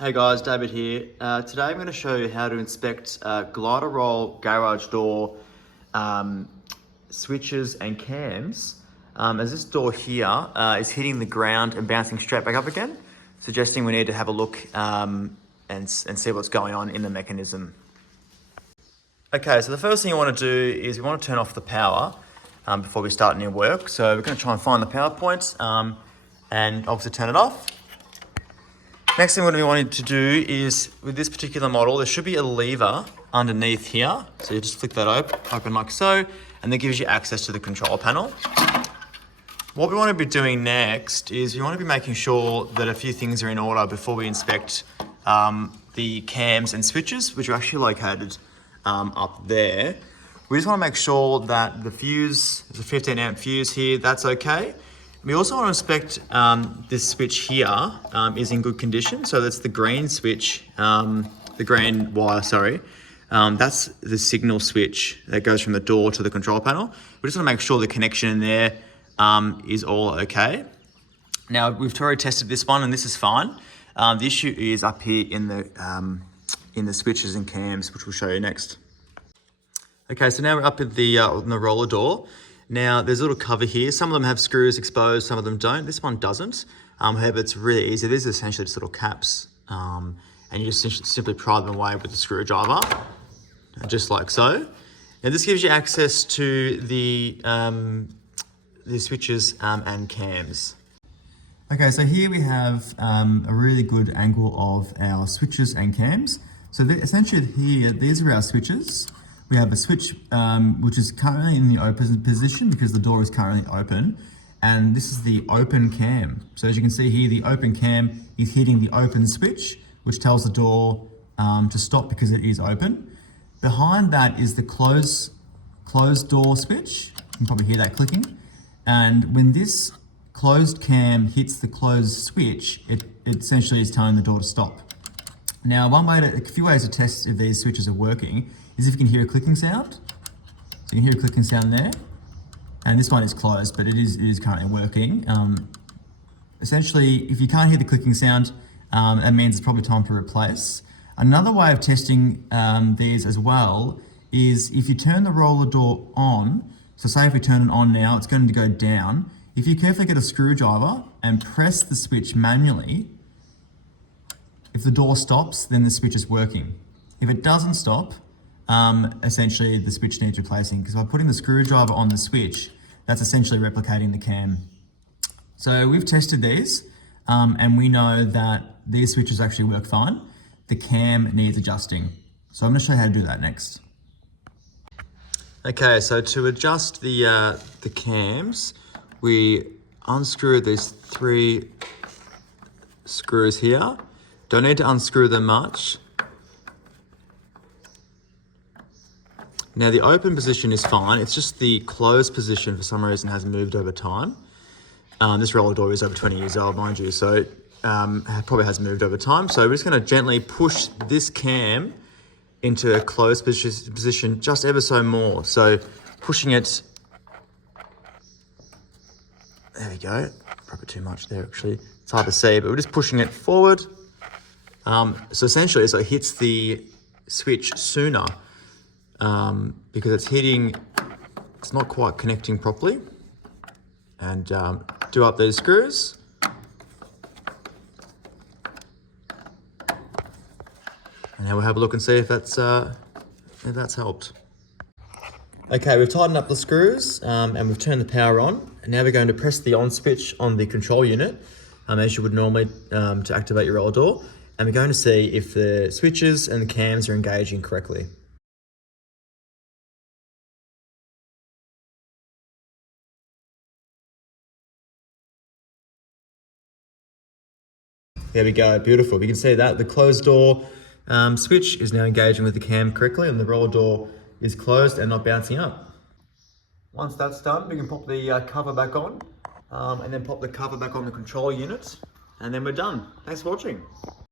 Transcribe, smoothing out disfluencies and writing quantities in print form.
Hey guys, David here. Today I'm going to show you how to inspect Gliderol garage door switches and cams. As this door here is hitting the ground and bouncing straight back up again, suggesting we need to have a look and see what's going on in the mechanism. Okay, so the first thing you want to do is we want to turn off the power before we start any work. So we're going to try and find the power point and obviously turn it off. Next thing what we wanted to do is, with this particular model, there should be a lever underneath here. So you just flick that open like so, and that gives you access to the control panel. What we want to be doing next is we want to be making sure that a few things are in order before we inspect the cams and switches, which are actually located up there. We just want to make sure that the fuse, there's a 15 amp fuse here, that's okay. We also want to inspect this switch here is in good condition. So that's the green switch, the green wire, sorry. That's the signal switch that goes from the door to the control panel. We just want to make sure the connection in there is all okay. Now, we've already tested this one and this is fine. The issue is up here in the switches and cams, which we'll show you next. Okay, so now we're up at the roller door. Now, there's a little cover here. Some of them have screws exposed, some of them don't. This one doesn't. However, it's really easy. These are essentially just little caps. And you just simply pry them away with a screwdriver, just like so. Now, this gives you access to the switches and cams. Okay, so here we have a really good angle of our switches and cams. So essentially here, these are our switches. We have a switch which is currently in the open position because the door is currently open. And this is the open cam. So as you can see here, the open cam is hitting the open switch, which tells the door to stop because it is open. Behind that is the closed door switch. You can probably hear that clicking. And when this closed cam hits the closed switch, it essentially is telling the door to stop. Now, a few ways to test if these switches are working is if you can hear a clicking sound. So you can hear a clicking sound there. And this one is closed, but it is currently working. Essentially, if you can't hear the clicking sound, that means it's probably time to replace. Another way of testing these as well is if you turn the roller door on, so say if we turn it on now, it's going to go down. If you carefully get a screwdriver and press the switch manually, if the door stops, then the switch is working. If it doesn't stop, essentially the switch needs replacing, because by putting the screwdriver on the switch, that's essentially replicating the cam. So we've tested these and we know that these switches actually work fine. The cam needs adjusting. So I'm going to show you how to do that next. Okay, so to adjust the cams, we unscrew these 3 screws here. Don't need to unscrew them much. Now the open position is fine. It's just the closed position for some reason has moved over time. This roller door is over 20 years old, mind you, so it probably has moved over time. So we're just going to gently push this cam into a closed position just ever so more. So pushing it, there we go. Probably too much there actually. It's hard to see, but we're just pushing it forward. So essentially, so it hits the switch sooner because it's not quite connecting properly. And do up those screws. And now we'll have a look and see if that's helped. Okay, we've tightened up the screws and we've turned the power on. And now we're going to press the on switch on the control unit, as you would normally to activate your roller door. And we're going to see if the switches and the cams are engaging correctly. There we go, beautiful. We can see that the closed door switch is now engaging with the cam correctly and the roller door is closed and not bouncing up. Once that's done, we can pop the cover back on and then pop the cover back on the control unit and then we're done. Thanks for watching.